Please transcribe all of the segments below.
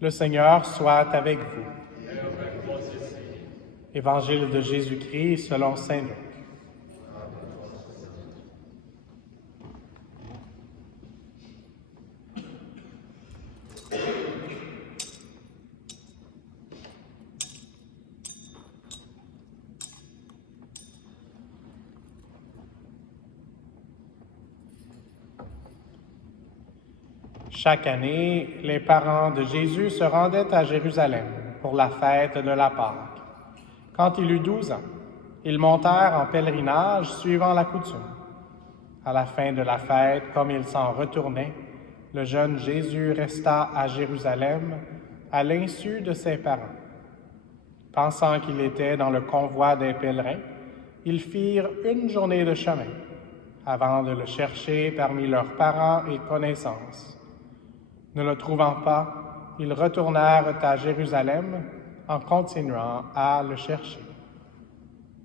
Le Seigneur soit avec vous. Évangile de Jésus-Christ selon saint Luc. Chaque année, les parents de Jésus se rendaient à Jérusalem pour la fête de la Pâque. Quand il eut 12 ans, ils montèrent en pèlerinage suivant la coutume. À la fin de la fête, comme ils s'en retournaient, le jeune Jésus resta à Jérusalem à l'insu de ses parents. Pensant qu'il était dans le convoi des pèlerins, ils firent une journée de chemin avant de le chercher parmi leurs parents et connaissances. Ne le trouvant pas, ils retournèrent à Jérusalem en continuant à le chercher.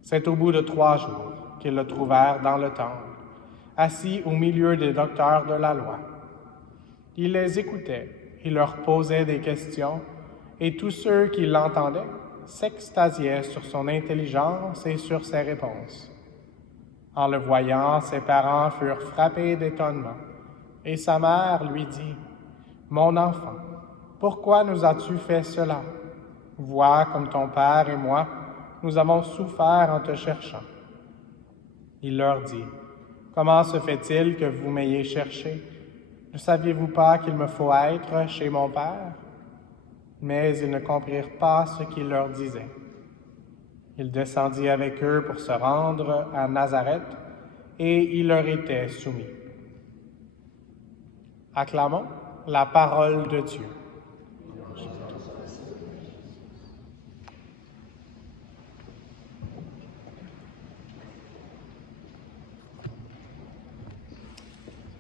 C'est au bout de 3 jours qu'ils le trouvèrent dans le temple, assis au milieu des docteurs de la loi. Il les écoutait, il leur posait des questions, et tous ceux qui l'entendaient s'extasiaient sur son intelligence et sur ses réponses. En le voyant, ses parents furent frappés d'étonnement, et sa mère lui dit: « Mon enfant, pourquoi nous as-tu fait cela? Vois comme ton père et moi, nous avons souffert en te cherchant. » Il leur dit: « Comment se fait-il que vous m'ayez cherché? Ne saviez-vous pas qu'il me faut être chez mon père? » Mais ils ne comprirent pas ce qu'il leur disait. Il descendit avec eux pour se rendre à Nazareth, et il leur était soumis. Acclamons la parole de Dieu.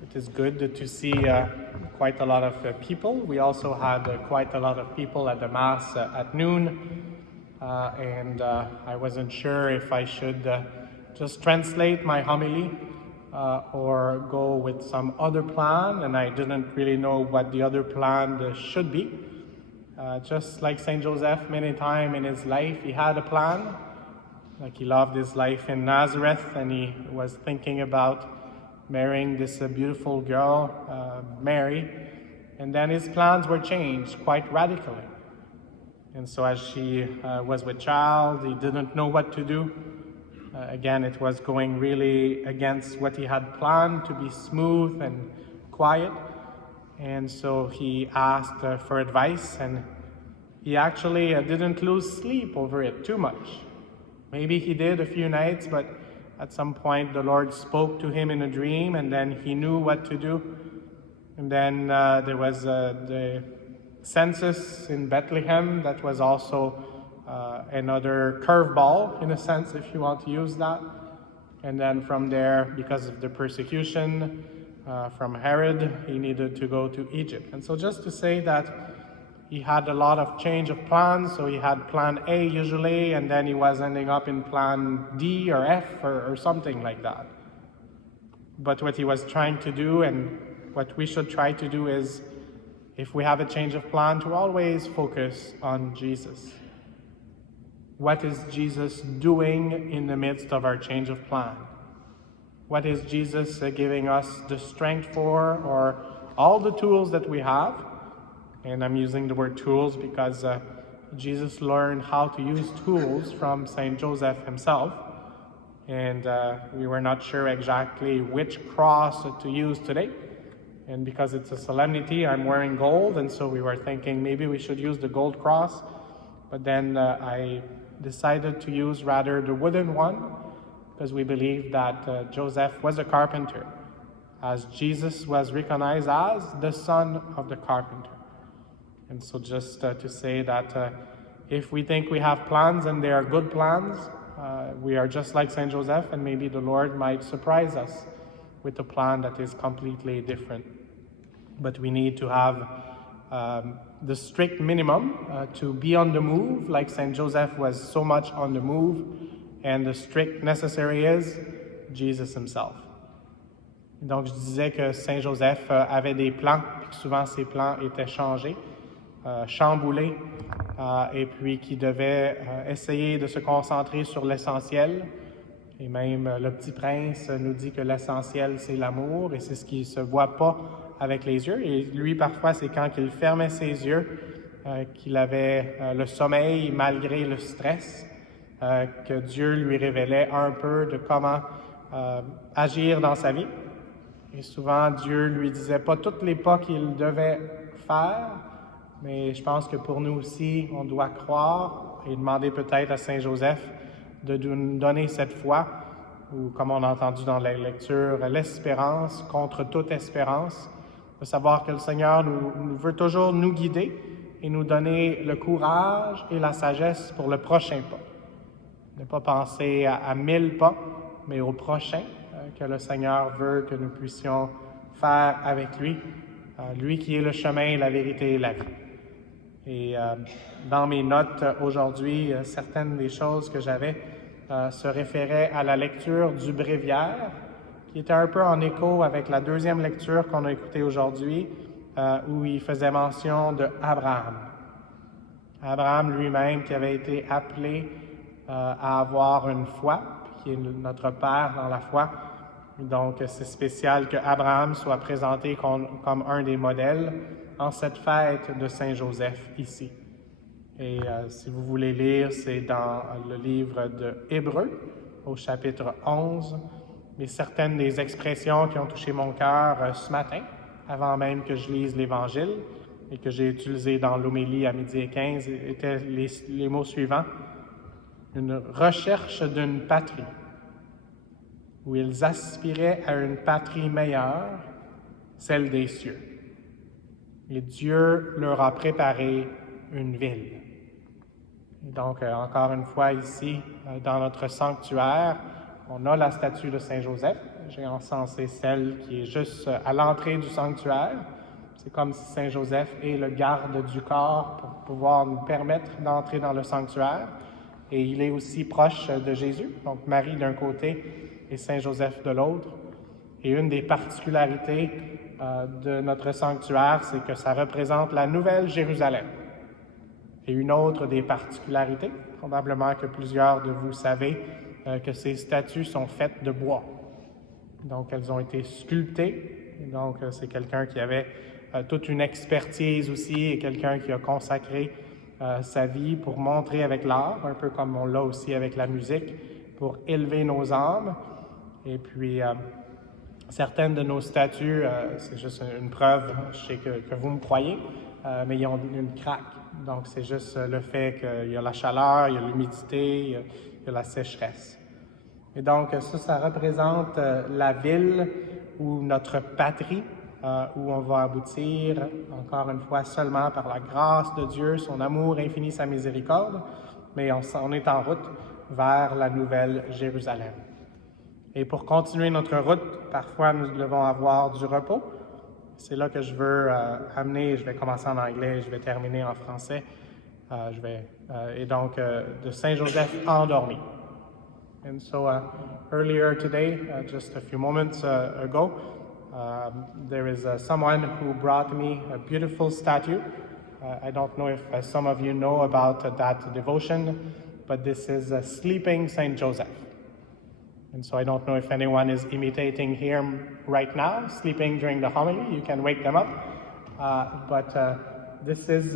It is good to see quite a lot of people. We also had quite a lot of people at the Mass at noon, and I wasn't sure if I should just translate my homily or go with some other plan, and I didn't really know what the other plan should be. Just like Saint Joseph, many times in his life, he had a plan. Like he loved his life in Nazareth, and he was thinking about marrying this beautiful girl, Mary, and then his plans were changed quite radically. And so as she was with child, he didn't know what to do. Again, it was going really against what he had planned to be smooth and quiet. And so he asked for advice, and he actually didn't lose sleep over it too much. Maybe he did a few nights, but at some point the Lord spoke to him in a dream, and then he knew what to do. And then there was the census in Bethlehem that was also another curveball, in a sense, if you want to use that. And then from there, because of the persecution from Herod, he needed to go to Egypt. And so just to say that he had a lot of change of plans, so he had plan A usually, and then he was ending up in plan D or F or something like that. But what he was trying to do, and what we should try to do, is if we have a change of plan, to always focus on Jesus. What is Jesus doing in the midst of our change of plan? What is Jesus giving us the strength for, or all the tools that we have? And I'm using the word tools because Jesus learned how to use tools from Saint Joseph himself. And we were not sure exactly which cross to use today. And because it's a solemnity, I'm wearing gold, and so we were thinking maybe we should use the gold cross. But then I decided to use rather the wooden one, because we believe that Joseph was a carpenter, as Jesus was recognized as the son of the carpenter. And so just to say that if we think we have plans and they are good plans, we are just like Saint Joseph, and maybe the Lord might surprise us with a plan that is completely different. But we need to have the strict minimum to be on the move, like Saint Joseph was so much on the move, and the strict necessary is Jesus himself. Donc je disais que Saint Joseph avait des plans, et que souvent ces plans étaient changés. chamboulé et puis qui devait essayer de se concentrer sur l'essentiel. Et même le Petit Prince nous dit que l'essentiel, c'est l'amour et c'est ce qui ne se voit pas avec les yeux. Et lui, parfois, c'est quand il fermait ses yeux qu'il avait le sommeil malgré le stress, que Dieu lui révélait un peu de comment agir dans sa vie. Et souvent, Dieu lui disait pas tous les pas qu'il devait faire, mais je pense que pour nous aussi, on doit croire et demander peut-être à Saint Joseph de nous donner cette foi, ou comme on a entendu dans la lecture, l'espérance contre toute espérance, de savoir que le Seigneur nous veut toujours nous guider et nous donner le courage et la sagesse pour le prochain pas. Ne pas penser à 1000 pas, mais au prochain que le Seigneur veut que nous puissions faire avec lui, lui qui est le chemin, la vérité et la vie. Et dans mes notes aujourd'hui, certaines des choses que j'avais se référaient à la lecture du bréviaire, qui était un peu en écho avec la deuxième lecture qu'on a écoutée aujourd'hui, où il faisait mention de Abraham. Abraham lui-même qui avait été appelé à avoir une foi, qui est notre Père dans la foi. Donc, c'est spécial que Abraham soit présenté comme un des modèles en cette fête de Saint-Joseph ici. Et si vous voulez lire, c'est dans le livre de Hébreux, au chapitre 11. Mais certaines des expressions qui ont touché mon cœur ce matin, avant même que je lise l'Évangile, et que j'ai utilisées dans l'homélie à 12h15, étaient les mots suivants. Une recherche d'une patrie, où ils aspiraient à une patrie meilleure, celle des cieux. Et Dieu leur a préparé une ville. Et donc, encore une fois, ici, dans notre sanctuaire, on a la statue de Saint-Joseph. J'ai encensé celle qui est juste à l'entrée du sanctuaire. C'est comme si Saint-Joseph est le garde du corps pour pouvoir nous permettre d'entrer dans le sanctuaire. Et il est aussi proche de Jésus, donc Marie d'un côté et Saint-Joseph de l'autre. Et une des particularités de notre sanctuaire, c'est que ça représente la Nouvelle Jérusalem. Et une autre des particularités, probablement que plusieurs de vous savez, que ces statues sont faites de bois. Donc, elles ont été sculptées. Et donc, c'est quelqu'un qui avait toute une expertise aussi et quelqu'un qui a consacré sa vie pour montrer avec l'art, un peu comme on l'a aussi avec la musique, pour élever nos âmes. Et puis, certaines de nos statues, c'est juste une preuve, je sais que vous me croyez, mais ils ont une craque. Donc, c'est juste le fait qu'il y a la chaleur, il y a l'humidité, il y a la sécheresse. Et donc, ça représente la ville ou notre patrie, où on va aboutir, encore une fois, seulement par la grâce de Dieu, son amour infini, sa miséricorde, mais on est en route vers la Nouvelle Jérusalem. Et pour continuer notre route, parfois nous devons avoir du repos. C'est là que je veux amener, je vais commencer en anglais, je vais terminer en français. Et donc, de Saint-Joseph endormi. And so earlier today, just a few moments ago, there is someone who brought me a beautiful statue. I don't know if some of you know about that devotion, but this is Sleeping Saint Joseph. And so I don't know if anyone is imitating him right now, sleeping during the homily. You can wake them up. But this is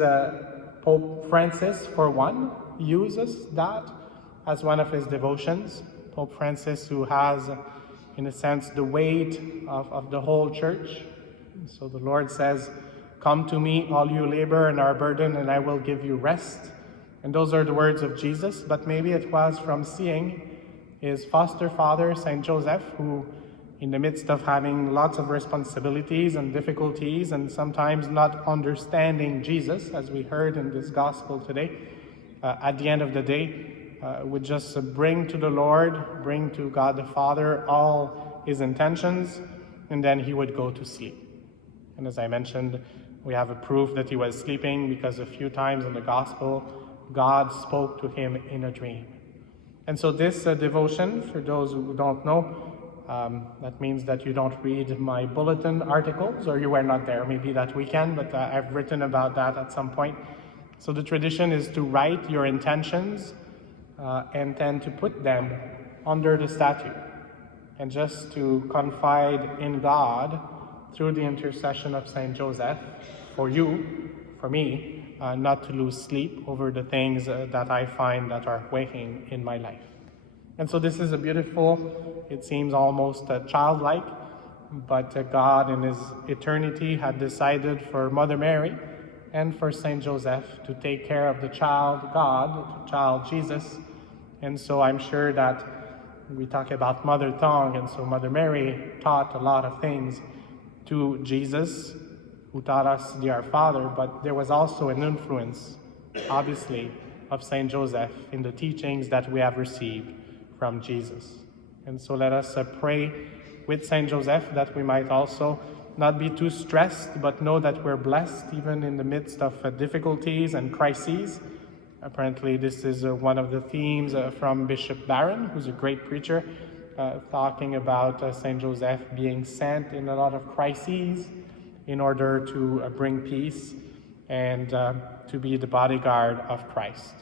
Pope Francis, for one, uses that as one of his devotions. Pope Francis, who has, in a sense, the weight of the whole church. So the Lord says, "Come to me, all you labor and are burdened, and I will give you rest." And those are the words of Jesus, but maybe it was from seeing his foster father, Saint Joseph, who, in the midst of having lots of responsibilities and difficulties and sometimes not understanding Jesus, as we heard in this gospel today, at the end of the day, would just bring to the Lord, bring to God the Father all his intentions, and then he would go to sleep. And as I mentioned, we have a proof that he was sleeping because a few times in the gospel, God spoke to him in a dream. And so this devotion, for those who don't know, That means that you don't read my bulletin articles, or you were not there maybe that weekend, but I've written about that at some point. So the tradition is to write your intentions and then to put them under the statue, and just to confide in God through the intercession of Saint Joseph for you, for me, not to lose sleep over the things that I find that are weighing in my life. And so this is a beautiful, it seems almost childlike, but God in his eternity had decided for Mother Mary and for Saint Joseph to take care of the child God, the child Jesus. And so I'm sure that we talk about mother tongue, and so Mother Mary taught a lot of things to Jesus, who taught us the Our Father, but there was also an influence, obviously, of Saint Joseph in the teachings that we have received from Jesus. And so let us pray with Saint Joseph that we might also not be too stressed, but know that we're blessed even in the midst of difficulties and crises. Apparently this is one of the themes from Bishop Barron, who's a great preacher, talking about Saint Joseph being sent in a lot of crises in order to bring peace and to be the bodyguard of Christ.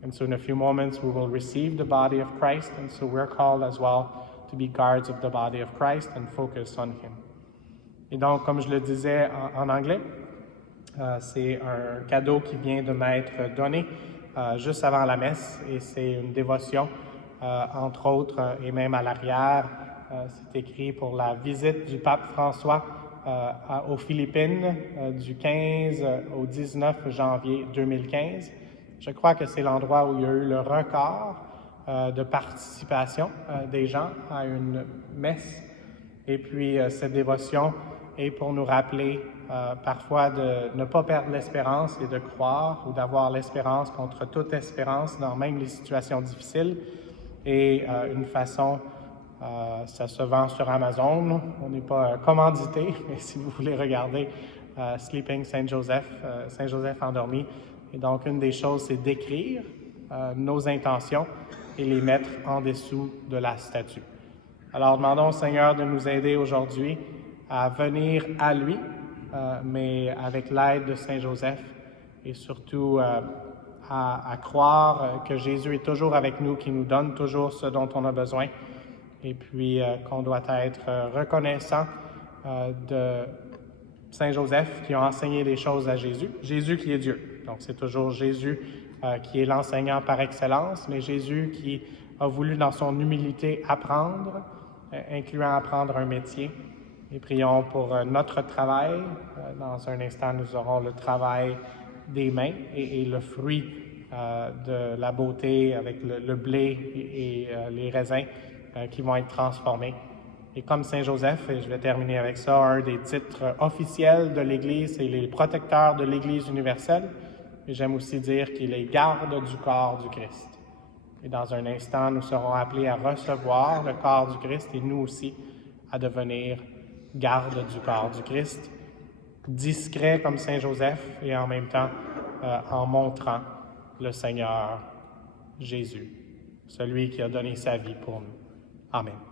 And so in a few moments, we will receive the body of Christ, and so we're called as well to be guards of the body of Christ and focus on Him. Et donc, comme je le disais en anglais, c'est un cadeau qui vient de m'être donné juste avant la messe, et c'est une dévotion, entre autres, et même à l'arrière, c'est écrit pour la visite du pape François aux Philippines du 15 au 19 janvier 2015. Je crois que c'est l'endroit où il y a eu le record de participation des gens à une messe. Et puis, cette dévotion est pour nous rappeler parfois de ne pas perdre l'espérance et de croire, ou d'avoir l'espérance contre toute espérance dans même les situations difficiles. Et une façon, ça se vend sur Amazon, on n'est pas commandité, mais si vous voulez regarder Sleeping Saint Joseph, Saint Joseph endormi. Et donc, une des choses, c'est d'écrire nos intentions et les mettre en dessous de la statue. Alors, demandons au Seigneur de nous aider aujourd'hui à venir à lui, mais avec l'aide de Saint Joseph, et surtout à croire que Jésus est toujours avec nous, qui nous donne toujours ce dont on a besoin, et puis qu'on doit être reconnaissant de Saint Joseph qui a enseigné les choses à Jésus, Jésus qui est Dieu. Donc, c'est toujours Jésus qui est l'enseignant par excellence, mais Jésus qui a voulu, dans son humilité, apprendre, incluant apprendre un métier. Et prions pour notre travail. Dans un instant, nous aurons le travail des mains et le fruit de la beauté avec le blé et les raisins qui vont être transformés. Et comme Saint Joseph, et je vais terminer avec ça, un des titres officiels de l'Église, c'est les protecteurs de l'Église universelle. Et j'aime aussi dire qu'il est garde du corps du Christ. Et dans un instant, nous serons appelés à recevoir le corps du Christ et nous aussi à devenir garde du corps du Christ, discret comme Saint Joseph et en même temps en montrant le Seigneur Jésus, celui qui a donné sa vie pour nous. Amen.